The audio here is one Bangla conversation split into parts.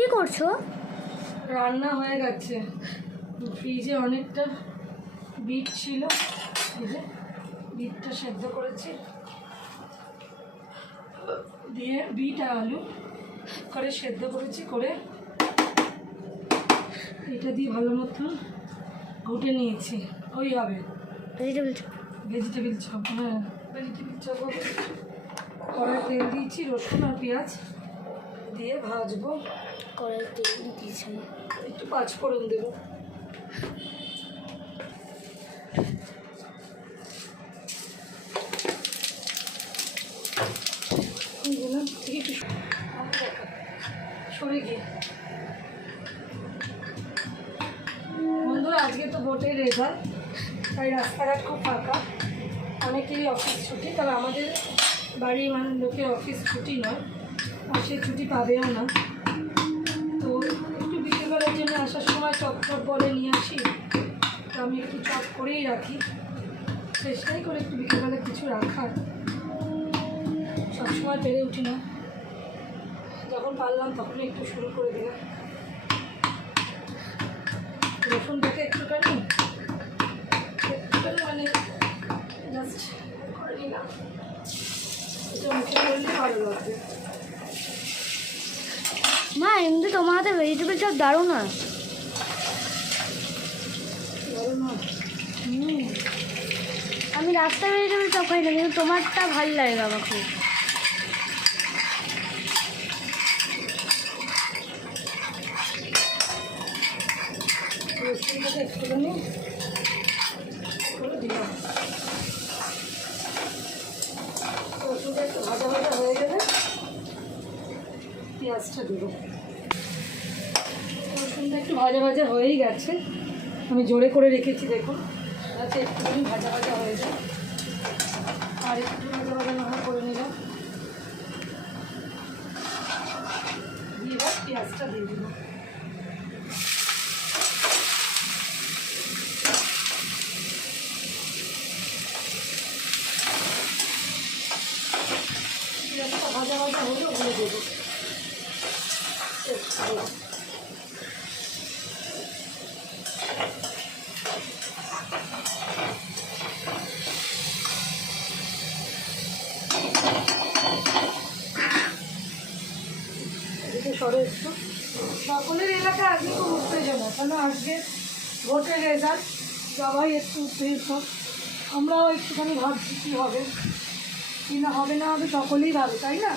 কি করছো? রান্না হয়ে গেছে। ফ্রিজে অনেকটা বিট ছিল, এই যে বিটটা সেদ্ধ করেছি, দিয়ে বিট আর আলু করে সেদ্ধ করেছি, করে এটা দিয়ে ভালো মতন ঘুটে নিয়েছি। ওই হবে ভেজিটেবিল চপ। হ্যাঁ, ভেজিটেবিল চপ হবে। কড়াই তেল দিয়েছি, রসুন আর পেঁয়াজ দিয়ে ভাজবো। কড়াই তেল দিয়েছি, একটু পাঁচফোড়ন দেবো। সরে গিয়ে বন্ধুরা, আজকে তো ভোটের রেজাল্ট, তাই রাস্তাঘাট খুব ফাঁকা, অনেকেই অফিস ছুটি। তবে আমাদের বাড়ি মানে লোকের অফিস ছুটি নয়, আর সে ছুটি পাবেও না। তো একটু বিকেলবেলার জন্য আসার সময় চপ চপ বলে নিয়ে আসি, তো আমি একটু চপ করেই রাখি, চেষ্টাই করে একটু বিকেলবেলা কিছু রাখার। সবসময় পেরে উঠি না, যখন পারলাম তখনই একটু শুরু করে দিলাম। রসুনটাকে একটুখানি মানে জাস্ট করে নিলাম, এটা মুখে করলে ভালো লাগবে। মা, এমনি তোমার হাতে ভেজিটেবল চপ দারুণ না? আমি রাস্তায় ভেজিটেবল চপ খাই না, কিন্তু তোমারটা ভালো লাগে আমার খুব। রসুনটাকে একটুখানি করে দিলাম। রসুনটা একটু ভাজা ভাজা হয়ে গেলে পেঁয়াজটা দেবো। রসুনটা একটু ভাজা ভাজা হয়েই গেছে, আমি জোরে করে রেখেছি, দেখুন যাতে একটুখানি ভাজা ভাজা হয়ে যায়। আর একটু ভাজা ভাজা না করে নিলাম, দিয়ে এবার পেঁয়াজটা দিয়ে দিল। পেঁয়াজটা ভাজা ভাজা হলে ওগুলো দেবো। সরে একটু সকলের এলাকা আজকে খুব উত্তেজনা, কেন আজকে ভোটের রেজাল্ট, সবাই একটু উত্তেজিত। আমরাও একটুখানি ভাবছি কী হবে কি না হবে না হবে, সকলেই ভাবে, তাই না?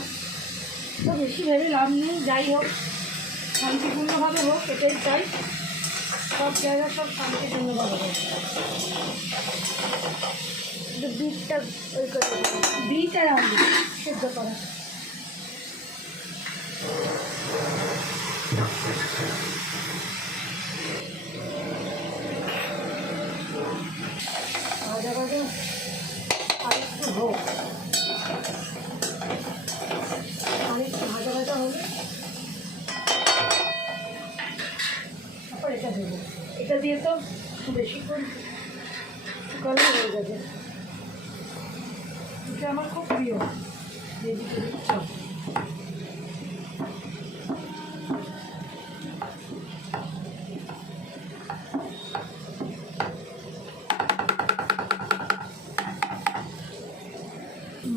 তো বেশি ভেবে লাভ নেই, যাই হোক শান্তিপূর্ণভাবে হোক, এটাই চাই। সব জায়গায় সব শান্তিপূর্ণভাবে হোক। বিটটা ওই করে বিট আর আলু সেদ্ধ করা। ভাজা ভাজা আর একটু হোক, আর একটু ভাজা ভাজা হলে তারপর এটা দেবো। এটা দিয়ে তো বেশিক্ষণ শুকালে হয়ে যাবে। এটা আমার খুব প্রিয় ভেজিটেবিল চপ।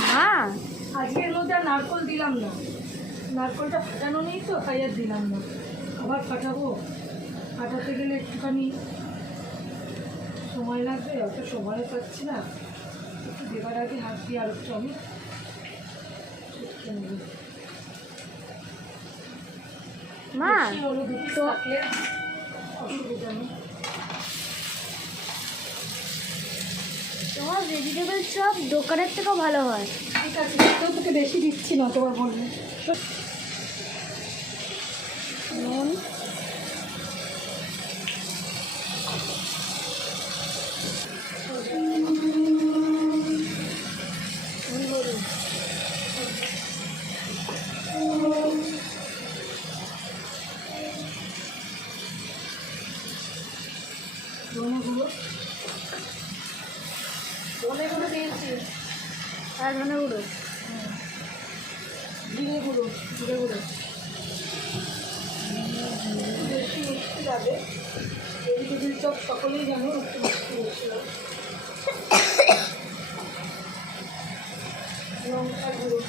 মা, আজকের মধ্যে আর নারকোল দিলাম না, নারকোলটা ফাটানো নেই তো, তাই আর দিলাম না। আবার ফাটাবো, ফাটাতে গেলে একটুখানি সময় লাগবে, অত সময় পাচ্ছি না। একটু দেবার আগে হাত দিয়ে আর একটু আমি মা তো থাকলে অসুবিধা নেই। তোমার ভেজিটেবল চপ দোকানের থেকেও ভালো হয়। ঠিক আছে, তো তোকে বেশি দিচ্ছি না, তোমার বলবে নুন, ধনে গুঁড়ো, ধনে গুঁড়ো দিয়েছি, আর ধনে গুঁড়ো, জিরে গুঁড়ো, জিরে গুঁড়ো, লাগে। ভেজিটেবিল চপ সকলেই জানো একটু মিষ্টি বেশি হয়। লঙ্কা গুঁড়ো,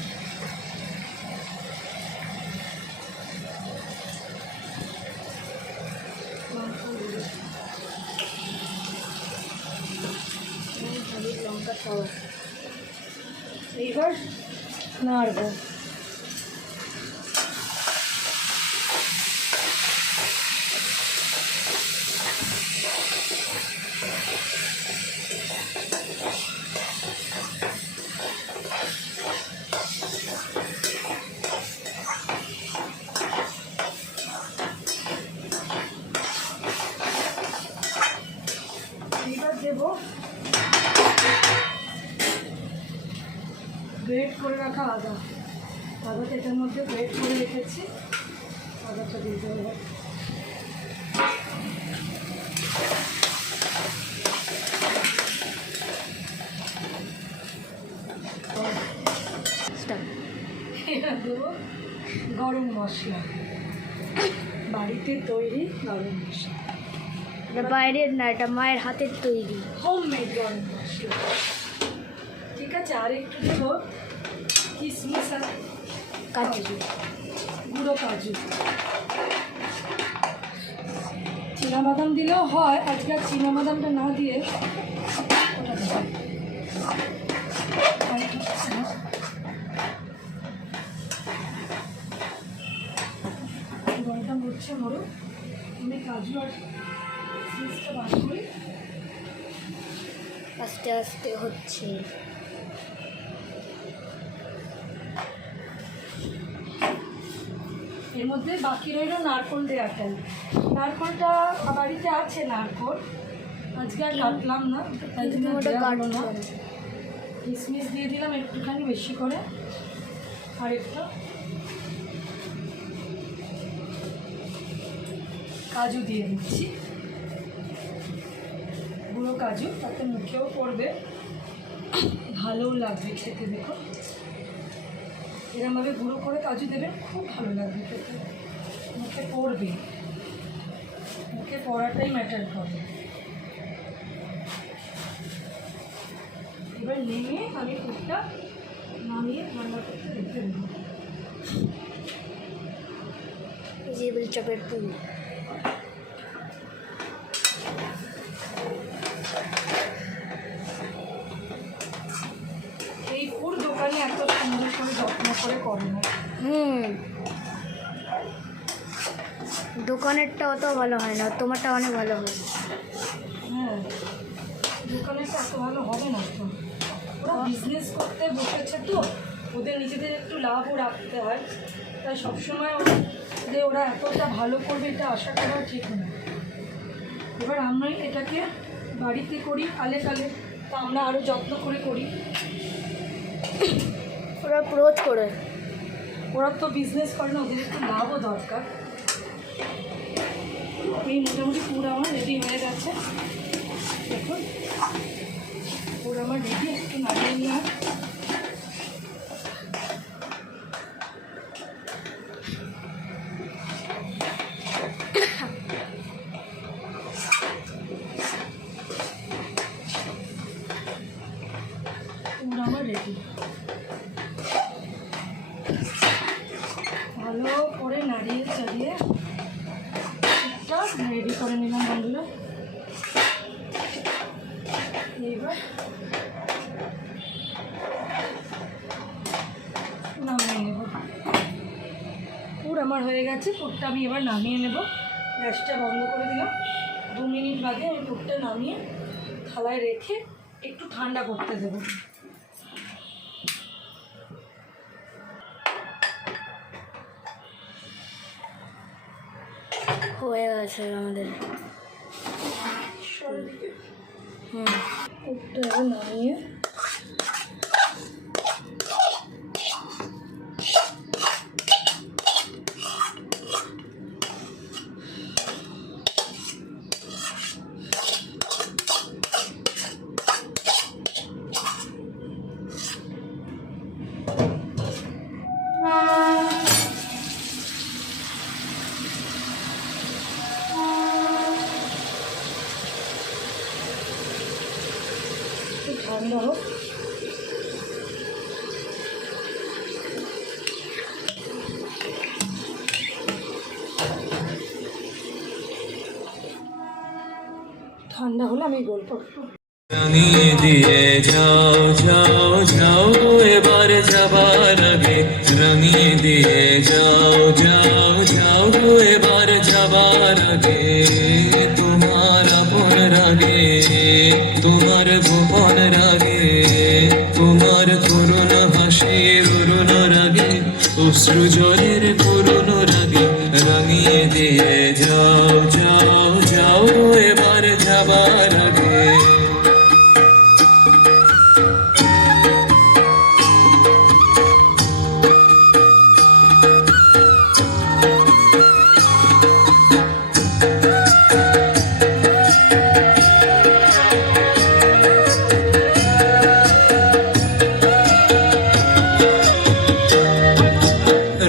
হলুদ লঙ্কা সব। এইবার নাড়বো। এইবার দেবো গ্রেট করে রাখা আদা। আদাটা এটার মধ্যে গ্রেট করে রেখেছি, আদাটা দিয়ে দেবো। এটা দেবো গরম মশলা, বাড়িতে তৈরি গরম মশলা, এটা বাইরের না, এটা মায়ের হাতের তৈরি হোমমেড গরম মশলা। ঠিক আছে, আর একটু দেবো কিশমিশ আর কাজু, গুঁড়ো কাজু। চীনাবাদাম দিলেও হয়, আজকে আর চীনাবাদামটা না দিয়ে ওটা দেবো। গরমটা মরছে মরো, আমি কাজু আর কিশমিশটা বার করি। আস্তে আস্তে হচ্ছে। এর মধ্যে বাকি রইল নারকোল দেওয়াটাই। নারকোলটা বাড়িতে আছে নারকোল, আজকে আর কাটলাম না, তাই জন্য ওটা দেওয়া হলো না। কাটছে না। কিশমিশ দিয়ে দিলাম একটুখানি বেশি করে, আর একটু কাজু দিয়ে দিচ্ছি, গুঁড়ো কাজু, তাতে মুখেও পড়বে, ভালোও লাগবে খেতে। দেখো এরমভাবে গুঁড়ো করে কাজু দেবেন, খুব ভালো লাগবে খেতে, মুখে পড়বে, মুখে পড়াটাই ম্যাটার করে। এবার নেমে আমি পুরটা নামিয়ে ঠান্ডা করতে রেখে দেবো। ভেজিটেবিল চপের পুর। এই পুর দোকানে এত সুন্দর করে যত্ন করে করে না। দোকানেরটা অত ভালো হয় না, তোমারটা অনেক ভালো হয়। হ্যাঁ, দোকানেরটা এত ভালো হবে না তো, ওরা বিজনেস করতে বসেছে তো, ওদের নিজেদের একটু লাভও রাখতে হয়, তাই সবসময় যে ওরা এতটা ভালো করবে এটা আশা করা ঠিক না। এবার আমরা এটাকে বাড়িতে করি কালে কালে, তা আমরা আরও যত্ন করে করি। ওরা ক্রোধ করে, ওরা তো বিজনেস করে না, ওদের একটু লাভও দরকার। এই মোটামুটি পুর আমার রেডি হয়ে গেছে, দেখুন পুর আমার রেডি, একটু নাড়িয়ে নিলাম। পুর আমার রেডি, ভালো করে নাড়িয়ে চাড়িয়ে রেডি করে নিলাম বন্ধুরা। এইবার নামিয়ে নেব, পুর আমার হয়ে গেছে, পুরটা আমি এবার নামিয়ে নেব। গ্যাসটা বন্ধ করে দিলাম, 2 মিনিট বাদে আমি পুরটা নামিয়ে থালায় রেখে একটু ঠান্ডা করতে দেবো। হয়ে গেছে আমাদের। পুরটা এবার নামিয়ে ঠান্ডা হোক। ঠান্ডা হলে আমি গল্প করবো। রাঙিয়ে দিয়ে যাও যাও যাও গো এবার যাবার আগে, রাঙিয়ে দিয়ে যাও যাও যাও গো এবার যাবার আগে, তোমার আপন রাগে তোমার গোপন রাগে, তোমার করুণ হাসির অরুণ রাগে, অশ্রু জলের করুণ রাগে, রাঙিয়ে দিয়ে যাও যাও যাও গো এবার যাবার আগে।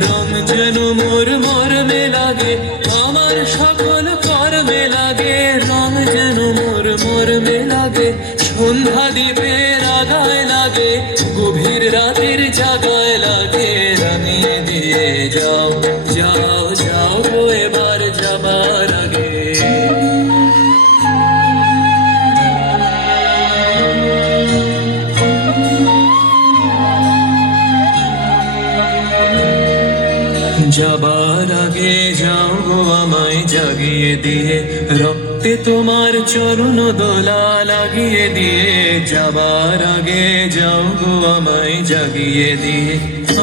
রং যেন মোর মর্মে লাগে, আমার সকল কর্মে লাগে, রং যেন মোর মর্মে লাগে, সন্ধ্যা দ্বীপের আগায় লাগে, গভীর রাতের জাগায় লাগে, রাঙিয়ে দিয়ে যাও যাও যাও গো এবার যাবার আগে। যাবার আগে যাও গো আমায় জাগিয়ে দিয়ে, রক্তে তোমার চরণ দোলা লাগিয়ে দিয়ে, যাবার আগে যাও গো আমায় জাগিয়ে দিয়ে,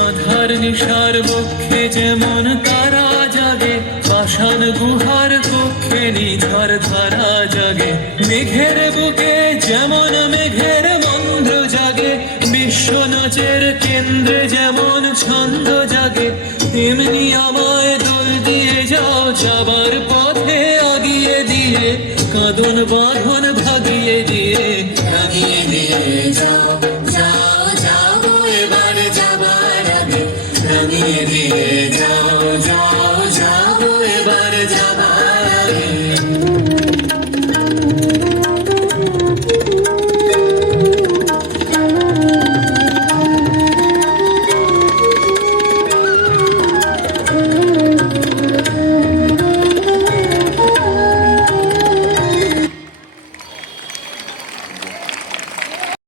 আধার নিশার বক্ষে যেমন তারা জাগে, পাষাণ গুহার কক্ষে নিঝর ধারা জাগে, মেঘের বুকে যেমন মেঘের মন্দ্র জাগে, বিশ্ব নাচের কেন্দ্রে যেমন ছন্দ জাগে, তেমনি আমায় দোল দিয়ে যাও যাবার পথে আগিয়ে দিয়ে, কাঁদন বাঁধন ভাগিয়ে দিয়ে, রাঙিয়ে দিয়ে যাও যাও যাও এবার যাবার আগে, রাঙিয়ে দিয়ে যাও যাও